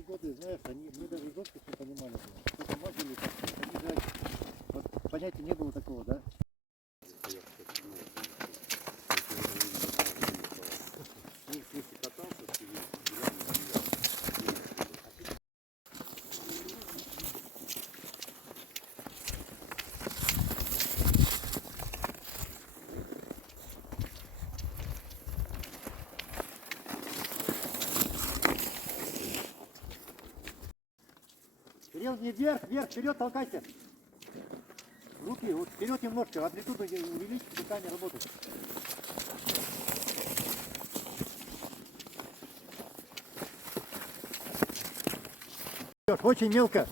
многие годы, знаешь, мы даже доски все понимали, что-то мазали как-то, они же, вот, понятия не было такого, да? Кирилл, не вверх, вверх, вперед толкайся. Руки вот вперед немножко, амплитуду увеличить, руками работать. Очень мелко.